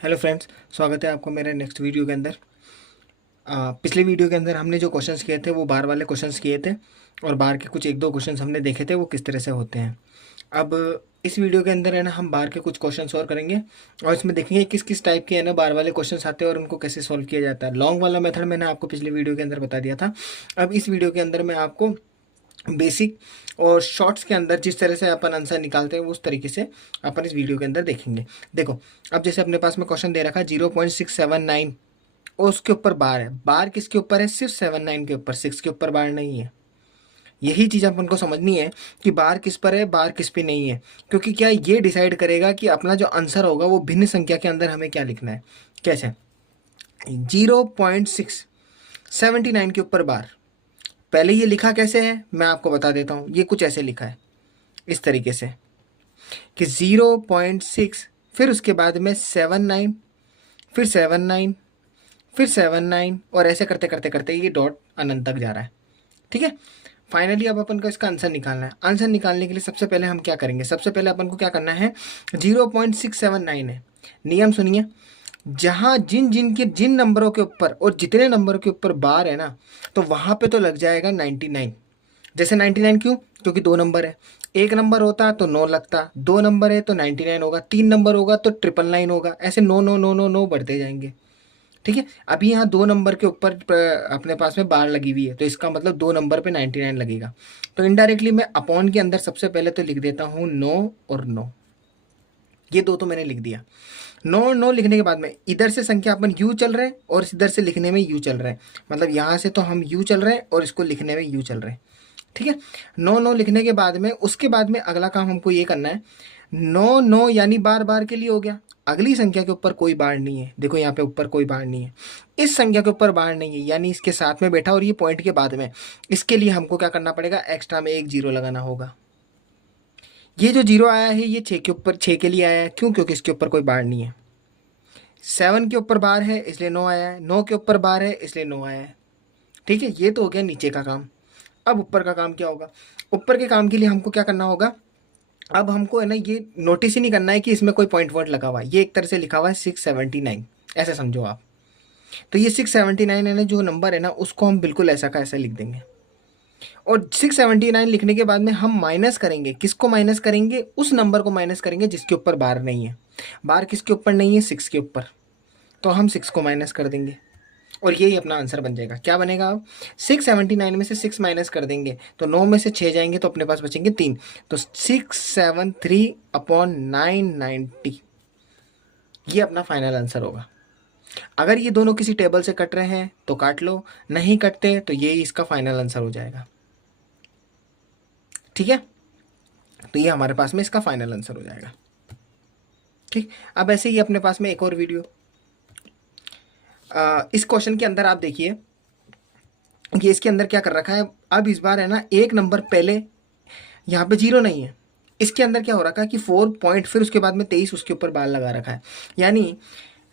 Hello friends, स्वागत है आपको मेरे नेक्स्ट वीडियो के अंदर। पिछले वीडियो के अंदर हमने जो क्वेश्चंस किए थे वो बार वाले क्वेश्चंस किए थे और बार के कुछ एक दो क्वेश्चंस हमने देखे थे वो किस तरह से होते हैं। अब इस वीडियो के अंदर है ना हम बार के कुछ क्वेश्चंस और करेंगे और इसमें देखेंगे किस किस टाइप के है ना बार वाले क्वेश्चंस आते हैं और उनको कैसे सॉल्व किया जाता है। लॉन्ग वाला मेथड मैंने आपको पिछले वीडियो के अंदर बता दिया था। अब इस वीडियो के अंदर मैं आपको बेसिक और शॉर्ट्स के अंदर जिस तरह से अपन आंसर निकालते हैं उस तरीके से अपन इस वीडियो के अंदर देखेंगे। देखो, अब जैसे अपने पास में क्वेश्चन दे रखा है 0.679 और उसके ऊपर बार है। बार किसके ऊपर है? सिर्फ 79 के ऊपर, 6 के ऊपर बार नहीं है। यही चीज़ अपन को समझनी है कि बार किस पर है, बार किस पे नहीं है, क्योंकि क्या ये डिसाइड करेगा कि अपना जो आंसर होगा वो भिन्न संख्या के अंदर हमें क्या लिखना है। कैसे? 0.679 के ऊपर बार, पहले ये लिखा कैसे है मैं आपको बता देता हूँ। ये कुछ ऐसे लिखा है, इस तरीके से कि 0.6, फिर उसके बाद में 79, फिर 79, फिर 79 और ऐसे करते करते करते ये डॉट अनंत तक जा रहा है। ठीक है। फाइनली अब अपन को इसका आंसर निकालना है। आंसर निकालने के लिए सबसे पहले हम क्या करेंगे? सबसे पहले अपन को क्या करना है, 0.679 है। नियम सुनिए, जहाँ जिन नंबरों के ऊपर और जितने नंबरों के ऊपर बार है ना, तो वहाँ पे तो लग जाएगा 99। जैसे 99 क्यों? क्योंकि दो नंबर है। एक नंबर होता तो 9 लगता, दो नंबर है तो 99 होगा, तीन नंबर होगा तो 999 होगा, ऐसे 9 बढ़ते जाएंगे। ठीक है। अभी यहाँ दो नंबर के ऊपर अपने पास में बार लगी हुई है, तो इसका मतलब दो नंबर पे 99 लगेगा। तो इनडायरेक्टली मैं अपॉन के अंदर सबसे पहले तो लिख देता हूँ 9 और 9। ये दो तो मैंने लिख दिया। 9 लिखने के बाद में इधर से संख्या अपन यू चल रहे हैं और इधर से लिखने में यू चल रहे हैं, मतलब यहाँ से तो हम यू चल रहे हैं और इसको लिखने में यू चल रहे हैं। ठीक है। 9 लिखने के बाद में उसके बाद में अगला काम हमको ये करना है। 9 यानी बार बार के लिए हो गया। अगली संख्या के ऊपर कोई बार नहीं है। देखो यहाँ पे ऊपर कोई बार नहीं है, इस संख्या के ऊपर बार नहीं है, यानी इसके साथ में बैठा और ये पॉइंट के बाद में। इसके लिए हमको क्या करना पड़ेगा? एक्स्ट्रा में एक जीरो लगाना होगा। ये जो जीरो आया है ये 6 के ऊपर, 6 के लिए आया है। क्यों? क्योंकि इसके ऊपर कोई बार नहीं है। 7 के ऊपर बार है इसलिए 9 आया है, 9 के ऊपर बार है इसलिए 9 आया है। ठीक है। ये तो हो गया नीचे का काम। अब ऊपर का काम क्या होगा? ऊपर के काम के लिए हमको क्या करना होगा? अब हमको है ना ये नोटिस ही नहीं करना है कि इसमें कोई पॉइंट वर्ड लगा हुआ है। ये एक तरह से लिखा हुआ है 679, ऐसे समझो आप। तो ये 679 है ना जो नंबर है ना, उसको हम बिल्कुल ऐसा का ऐसा लिख देंगे। और 679 लिखने के बाद में हम माइनस करेंगे। किसको माइनस करेंगे? उस नंबर को माइनस करेंगे जिसके ऊपर बार नहीं है। बार किसके ऊपर नहीं है? 6 के ऊपर। तो हम 6 को माइनस कर देंगे और यही अपना आंसर बन जाएगा। क्या बनेगा? अब 679 में से 6 माइनस कर देंगे तो 9 में से 6 जाएंगे तो अपने पास बचेंगे 3। तो 673/990, ये अपना फाइनल आंसर होगा। अगर ये दोनों किसी टेबल से कट रहे हैं तो काट लो, नहीं कटते तो यही इसका फाइनल आंसर हो जाएगा। ठीक है। तो ये हमारे पास में इसका फाइनल आंसर हो जाएगा। ठीक। अब ऐसे ही अपने पास में एक और वीडियो, इस क्वेश्चन के अंदर आप देखिए कि इसके अंदर क्या कर रखा है। अब इस बार है ना एक नंबर पहले, यहाँ पे जीरो नहीं है। इसके अंदर क्या हो रखा है कि 4 पॉइंट, फिर उसके बाद में 23 उसके ऊपर बार लगा रखा है। यानी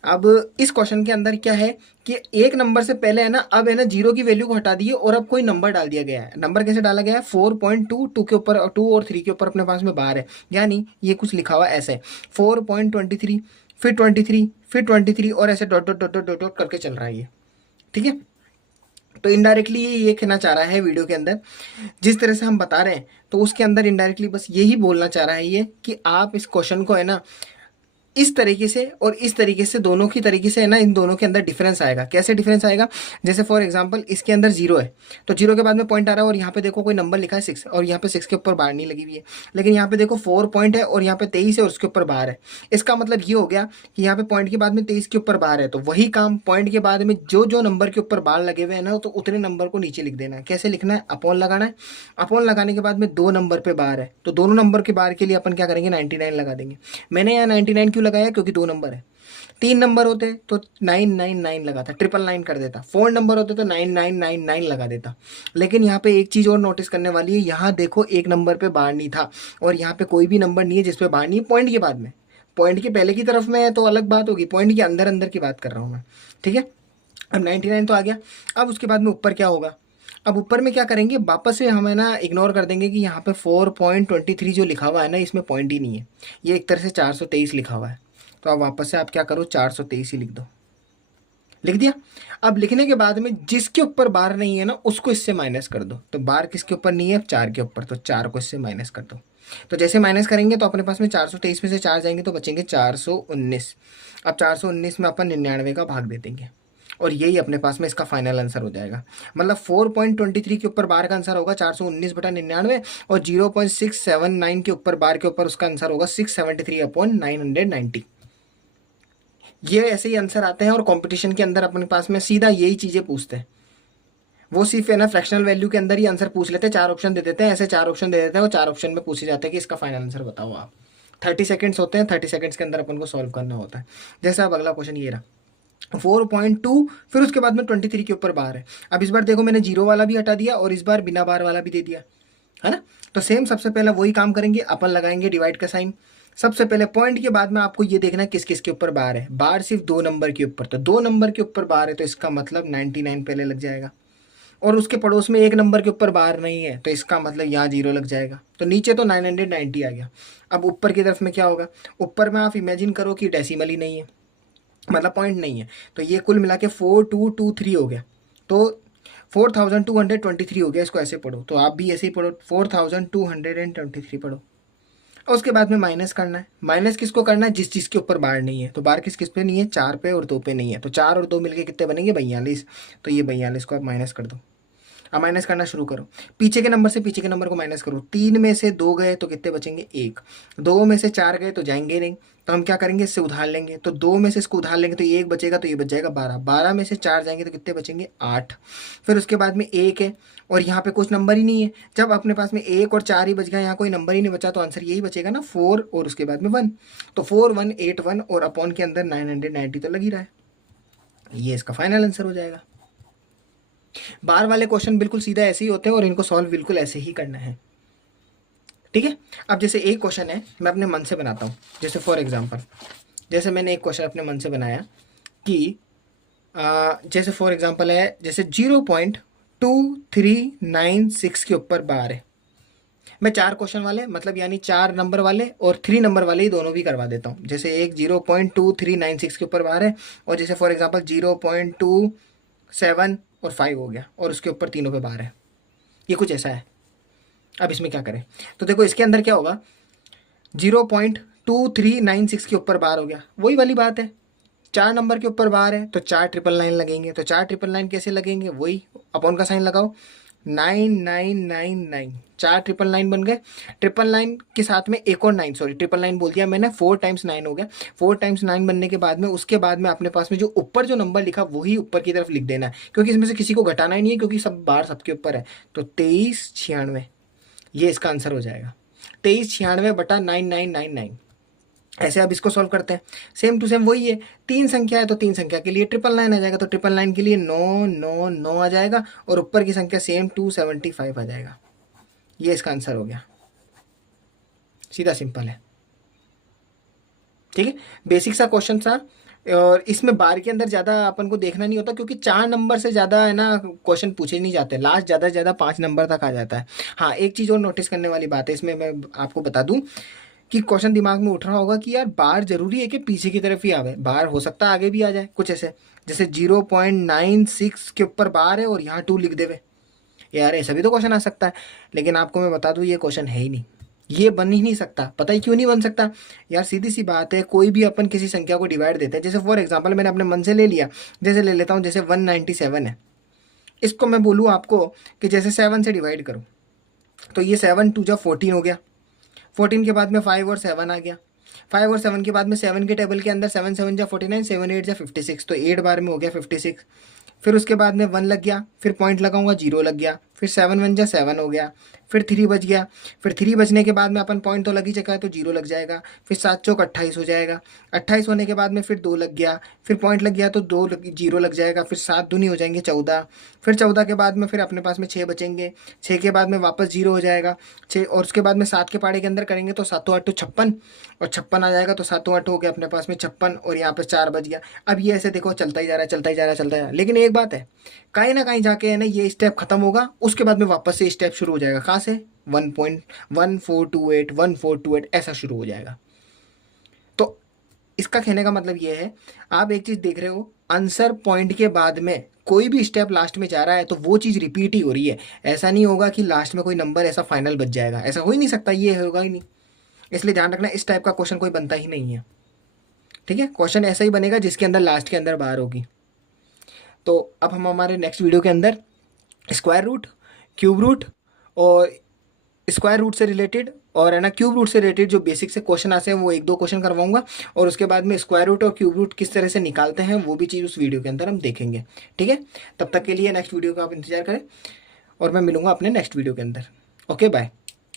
अब इस क्वेश्चन के अंदर क्या है कि एक नंबर से पहले है ना, अब है ना जीरो की वैल्यू को हटा दिए और अब कोई नंबर डाल दिया गया है। नंबर कैसे डाला गया है? 4.2, 2 के ऊपर, 2 और 3 के ऊपर अपने पास में बार है। यानी ये कुछ लिखा हुआ ऐसे 4.23, फिर 23, फिर 23 और ऐसे dot dot dot dot dot dot करके चल रहा है ये। ठीक है। तो इनडायरेक्टली ये कहना चाह रहा है वीडियो के अंदर, जिस तरह से हम बता रहे हैं तो उसके अंदर इनडायरेक्टली बस यही बोलना चाह रहा है ये कि आप इस क्वेश्चन को है ना इस तरीके से और इस तरीके से, दोनों की तरीके से है ना, इन दोनों के अंदर डिफरेंस आएगा। कैसे डिफरेंस आएगा? जैसे फॉर एग्जांपल इसके अंदर जीरो है तो जीरो के बाद में पॉइंट आ रहा है और यहाँ पे देखो कोई नंबर लिखा है 6 और यहाँ पे 6 के ऊपर बार नहीं लगी हुई है। लेकिन यहाँ पे देखो 4 पॉइंट है और यहाँ पे 23 है और उसके ऊपर बार है। इसका मतलब ये हो गया कि यहाँ पे पॉइंट के बाद में 23 के ऊपर बार है, तो वही काम पॉइंट के बाद में जो जो नंबर के ऊपर बार लगे हुए हैं ना, तो उतने नंबर को नीचे लिख देना है। कैसे लिखना है? अपॉन लगाना है। अपॉन लगाने के बाद में दो नंबर पे बार है तो दोनों नंबर के बार के लिए अपन क्या करेंगे? 99 लगा देंगे। मैंने यहाँ 99 क्यों लगाया? क्योंकि दो नंबर है। तीन नंबर होते तो 999 लगाता, 999 कर देता। फोर नंबर होते तो 9999 लगा देता। लेकिन यहाँ पे एक चीज और नोटिस करने वाली है, यहाँ देखो एक नंबर पे बार नहीं था और यहाँ पे कोई भी नंबर नहीं है जिसपे बार नहीं है। पॉइंट के बाद में, पॉइंट के पहले की तरफ में है तो अलग बात होगी, पॉइंट के अंदर अंदर की बात कर रहा हूँ मैं। ठीक है। अब 99 तो आ गया। अब उसके बाद में ऊपर क्या होगा? अब ऊपर में क्या करेंगे? वापस से हमें ना इग्नोर कर देंगे कि यहाँ पे 4.23 जो लिखा हुआ है ना, इसमें पॉइंट ही नहीं है। ये एक तरह से 423 लिखा हुआ है। तो अब वापस से आप क्या करो, 423 ही लिख दो। लिख दिया। अब लिखने के बाद में जिसके ऊपर बार नहीं है ना उसको इससे माइनस कर दो। तो बार किसके ऊपर नहीं है, 4 के ऊपर, तो 4 को इससे माइनस कर दो। तो जैसे माइनस करेंगे तो अपने पास में 423 में से 4 जाएंगे तो बचेंगे 419। अब 419 में अपन 99 का भाग दे देंगे और यही अपने पास में इसका फाइनल आंसर हो जाएगा। मतलब 4.23 के ऊपर बार का आंसर होगा 419/99 और 0.679 के ऊपर बार के ऊपर उसका आंसर होगा 673/990। ये ऐसे ही आंसर आते हैं और कंपटीशन के अंदर अपने पास में सीधा यही चीज़ें पूछते हैं। वो सिर्फ है ना फ्रैक्शनल वैल्यू के अंदर ही आंसर पूछ लेते हैं, 4 ऑप्शन दे देते हैं, ऐसे 4 ऑप्शन दे देते हैं और 4 ऑप्शन में पूछे जाते हैं कि इसका फाइनल आंसर बताओ आप। 30 सेकंड्स होते हैं, 30 सेकंड्स के अंदर अपन को सॉल्व करना होता है। जैसे अब अगला क्वेश्चन ये रहा 4.2, फिर उसके बाद में 23 के ऊपर बार है। अब इस बार देखो मैंने जीरो वाला भी हटा दिया और इस बार बिना बार वाला भी दे दिया, है ना। तो सेम सबसे पहले वही काम करेंगे, अपन लगाएंगे डिवाइड का साइन। सबसे पहले पॉइंट के बाद में आपको ये देखना है किस किस के ऊपर बार है। बार सिर्फ 2 नंबर के ऊपर, तो 2 नंबर के ऊपर बार है तो इसका मतलब 99 पहले लग जाएगा। और उसके पड़ोस में 1 नंबर के ऊपर बार नहीं है तो इसका मतलब यहाँ 0 लग जाएगा। तो नीचे तो 990 आ गया। अब ऊपर की तरफ में क्या होगा, ऊपर में आप इमेजिन करो कि डेसिमल ही नहीं है, मतलब पॉइंट नहीं है। तो ये कुल मिला के 4223 हो गया। तो 4223 हो गया। इसको ऐसे पढ़ो, तो आप भी ऐसे ही पढ़ो, 4223 पढ़ो। और उसके बाद में माइनस करना है। माइनस किसको करना है, जिस चीज़ के ऊपर बार नहीं है। तो बार किस किस पे नहीं है, 4 पे और 2 पे नहीं है। तो 4 और 2 मिलके कितने बनेंगे, 42। तो ये 42 को आप माइनस कर दो। अब माइनस करना शुरू करो, पीछे के नंबर से पीछे के नंबर को माइनस करो। 3 में से 2 गए तो कितने बचेंगे, 1। 2 में से 4 गए तो जाएंगे नहीं, तो हम क्या करेंगे, इससे उधार लेंगे। तो 2 में से इसको उधार लेंगे तो ये 1 बचेगा, तो ये बच जाएगा 12। 12 में से 4 जाएंगे तो कितने बचेंगे, 8। फिर उसके बाद में 1 है और यहाँ पे कुछ नंबर ही नहीं है। जब अपने पास में 1 और 4 ही बच गया, यहाँ कोई नंबर ही नहीं बचा, तो आंसर यही बचेगा ना, 4 और उसके बाद में 1। तो 4181 और अपॉन के अंदर 990 तो लग ही रहा है। ये इसका फाइनल आंसर हो जाएगा। बार वाले क्वेश्चन बिल्कुल सीधा ऐसे ही होते हैं और इनको सॉल्व बिल्कुल ऐसे ही करना है, ठीक है। अब जैसे एक क्वेश्चन है मैं अपने मन से बनाता हूँ। जैसे फॉर एग्जांपल, जैसे मैंने एक क्वेश्चन अपने मन से बनाया कि जैसे फॉर एग्जांपल है, जैसे 0.2396 के ऊपर बार है। मैं 4 क्वेश्चन वाले, मतलब यानी 4 नंबर वाले और 3 नंबर वाले ही दोनों भी करवा देता हूँ। जैसे एक 0.2396 के ऊपर बार है और जैसे फॉर एग्जांपल 0.27 और 5 हो गया और उसके ऊपर तीनों पे बार है। ये कुछ ऐसा है। अब इसमें क्या करें, तो देखो इसके अंदर क्या होगा, 0.2396 के ऊपर बार हो गया, वही वाली बात है। 4 नंबर के ऊपर बार है तो 4 999 लगेंगे। तो 4 999 कैसे लगेंगे, वही अपॉन का साइन लगाओ, 9999, 4 999 बन गए। 999 के साथ में एक और 9, सॉरी 999 बोल दिया मैंने, 4 टाइम्स 9 हो गया। 4 टाइम्स 9 बनने के बाद में उसके बाद में अपने पास में जो ऊपर जो नंबर लिखा वही ऊपर की तरफ लिख देना है, क्योंकि इसमें से किसी को घटाना ही नहीं है, क्योंकि सब बार सबके ऊपर है। तो 2396 ये इसका आंसर हो जाएगा, 2396/9999। ऐसे आप इसको सॉल्व करते हैं, सेम टू सेम वही है। 3 संख्या है तो 3 संख्या के लिए 999 आ जाएगा, तो 999 के लिए 999 आ जाएगा और ऊपर की संख्या सेम 275 आ जाएगा। ये इसका आंसर हो गया, सीधा सिंपल है, ठीक है। बेसिक सा क्वेश्चन था और इसमें बार के अंदर ज़्यादा अपन को देखना नहीं होता, क्योंकि 4 नंबर से ज़्यादा है ना क्वेश्चन पूछे नहीं जाते, लास्ट ज़्यादा से ज़्यादा 5 नंबर तक आ जाता है। हाँ, एक चीज़ और नोटिस करने वाली बात है इसमें, मैं आपको बता दूं कि क्वेश्चन दिमाग में उठ रहा होगा कि यार बार जरूरी है कि पीछे की तरफ ही आवे, बार हो सकता है आगे भी आ जाए, कुछ ऐसे जैसे 0.96 के ऊपर बार है और यहाँ 2 लिख देवे, यार ऐसा भी तो क्वेश्चन आ सकता है। लेकिन आपको मैं बता दूं ये क्वेश्चन है ही नहीं, ये बन ही नहीं सकता। पता ही क्यों नहीं बन सकता, यार सीधी सी बात है, कोई भी अपन किसी संख्या को डिवाइड देते हैं, जैसे फॉर एग्जांपल मैंने अपने मन से ले लिया, जैसे ले लेता हूँ, जैसे 197 है, इसको मैं बोलूँ आपको कि जैसे 7 से डिवाइड करो, तो ये 7 2 जा 14 हो गया। 14 के बाद में 5 और 7 आ गया। 5 और 7 के बाद में 7 के टेबल के अंदर 7 7 जा 49, 7 8 जा 56, तो 8 बार में हो गया 56। फिर उसके बाद में 1 लग गया, फिर पॉइंट लगाऊंगा 0 लग गया, फिर 7 1 जा 7 हो गया, फिर 3 बच गया, फिर 3 बचने के बाद में अपन पॉइंट तो लग ही चुका है तो 0 लग जाएगा, फिर 7 चौक 28 हो जाएगा, 28 होने के बाद में फिर 2 लग गया, फिर पॉइंट लग गया तो 0 लग जाएगा, फिर 7 दूनी हो जाएंगे 14, फिर 14 के बाद में फिर अपने पास में 6 बचेंगे, 6 के बाद में वापस 0 हो जाएगा 6, और उसके बाद में 7 के पाड़े के अंदर करेंगे तो 7 8 56 और 56 आ जाएगा, तो 7 8 हो गया अपने पास में 56 और यहाँ पर 4 बच गया। अब ये ऐसे देखो चलता ही जा रहा है, चलता ही जा रहा है, चलता ही जा रहा है। लेकिन एक बात है, कहीं ना कहीं जाके है ना ये स्टेप खत्म होगा, उसके बाद में वापस से स्टेप शुरू हो जाएगा। कहाँ से, 1.1428 1428 ऐसा शुरू हो जाएगा। तो इसका कहने का मतलब ये है, आप एक चीज़ देख रहे हो, आंसर पॉइंट के बाद में कोई भी स्टेप लास्ट में जा रहा है तो वो चीज़ रिपीट ही हो रही है। ऐसा नहीं होगा कि लास्ट में कोई नंबर ऐसा फाइनल बच जाएगा, ऐसा हो ही नहीं सकता, ये होगा ही नहीं। इसलिए ध्यान रखना, इस टाइप का क्वेश्चन कोई बनता ही नहीं है। ठीक है, क्वेश्चन ऐसा ही बनेगा जिसके अंदर लास्ट के अंदर बार होगी। तो अब हम हमारे नेक्स्ट वीडियो के अंदर स्क्वायर रूट, क्यूब रूट और स्क्वायर रूट से रिलेटेड और है ना क्यूब रूट से रिलेटेड जो बेसिक से क्वेश्चन आते हैं वो 1-2 क्वेश्चन करवाऊंगा, और उसके बाद में स्क्वायर रूट और क्यूब रूट किस तरह से निकालते हैं वो भी चीज़ उस वीडियो के अंदर हम देखेंगे। ठीक है, तब तक के लिए नेक्स्ट वीडियो का आप इंतजार करें और मैं मिलूंगा अपने नेक्स्ट वीडियो के अंदर। Okay, bye.